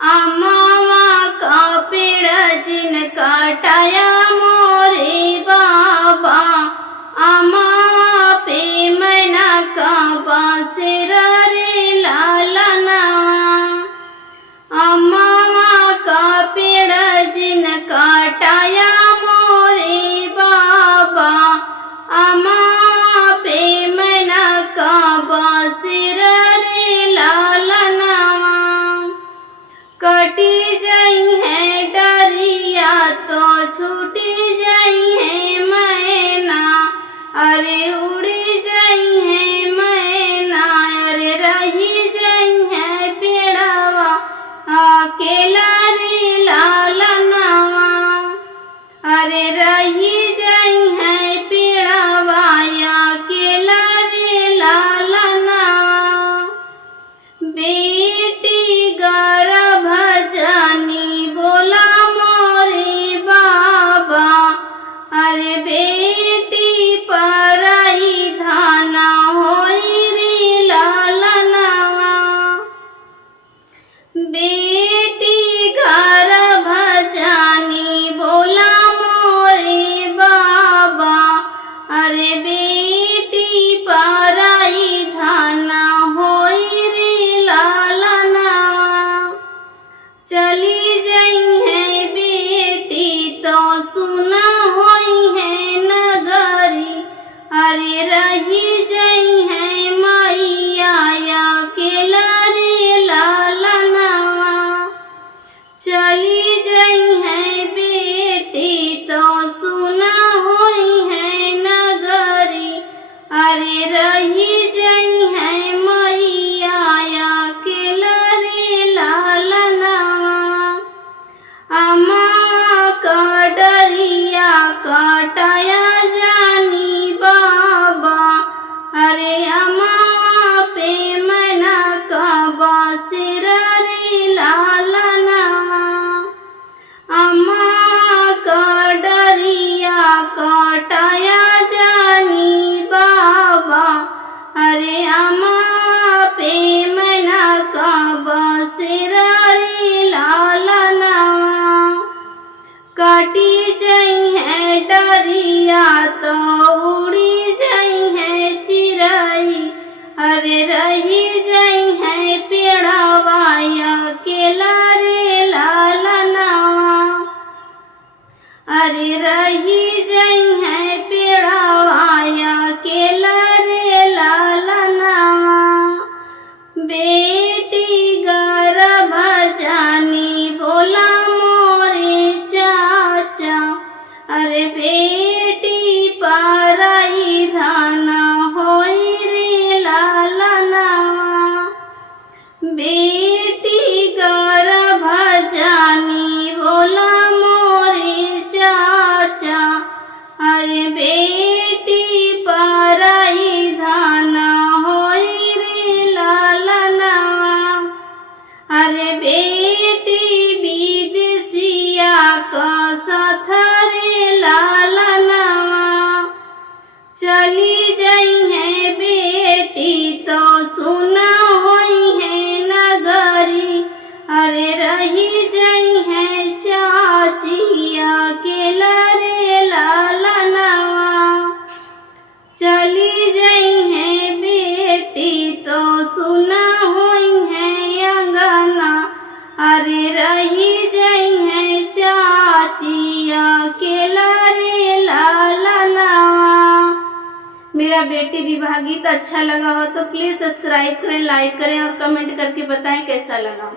अमावा का पेड़ जिन काटाया मोरे बाबा, अमावा पे मैना का बासिर रे लालना। अमावा का पेड़ जिन काटाया मोरे बाबा, अमावा पे मैना का बासिर रे लालना। कटी जाई है डरिया तो छूटी जाई है मैना, अरे उड़ी जाई है मैना, अरे रही जाई है पेड़वा अकेला रे लालना। अरे रही जाई है पेड़वा अकेला रे लालना। बेटी गर्भ जानी बोला मोरे बाबा, अरे बेटी पराई धाना होई रे लालना। बेटी गर्भ जानी बोला मोरे बाबा, अरे बेटी पराई धाना होई रे लालना। चली जाई है बेटी तो सुना होई है नगरी, अरे रही जाई है मैया अकेला रे लालना। चली जाई है बेटी तो सुना होई है नगरी, अरे रही जाई है मैया अकेला रे लालना। अमावा का डरिया काटाया जानी बाबा, अरे अमावा पे मैना का बासिर रे लालना। अमावा का डरिया काटाया जानी बाबा, अरे अमावा पे मैना का बासिर रे लालना। काटी जाई है डरिया तो उड़ी जाई है चिड़ई, अरे रही जाई है पेड़वा अकेला रे लालना। अरे रही जाई है पेड़वा अकेला रे लालना। बेटी गर्भ जानी बोला मोरे चाचा, अरे बेटी पराई धाना होई रे लालना। बेटी गर्भ जानी बोला मोरे चाचा, अरे बेटी पराई धाना होई रे लालना। अरे बेटी विदेशिया का साथ रे लालना। चली जाई है बेटी तो सुना होई है नगरी, अरे रही जाई है चाची अकेला रे लालना। चली जाई है बेटी तो सुना होई है अंगना, अरे रही जाई है चाची अकेला रे लालना। मेरा बेटी विवाह गीत अच्छा लगा हो तो प्लीज सब्सक्राइब करें, लाइक करें और कमेंट करके बताएं कैसा लगा।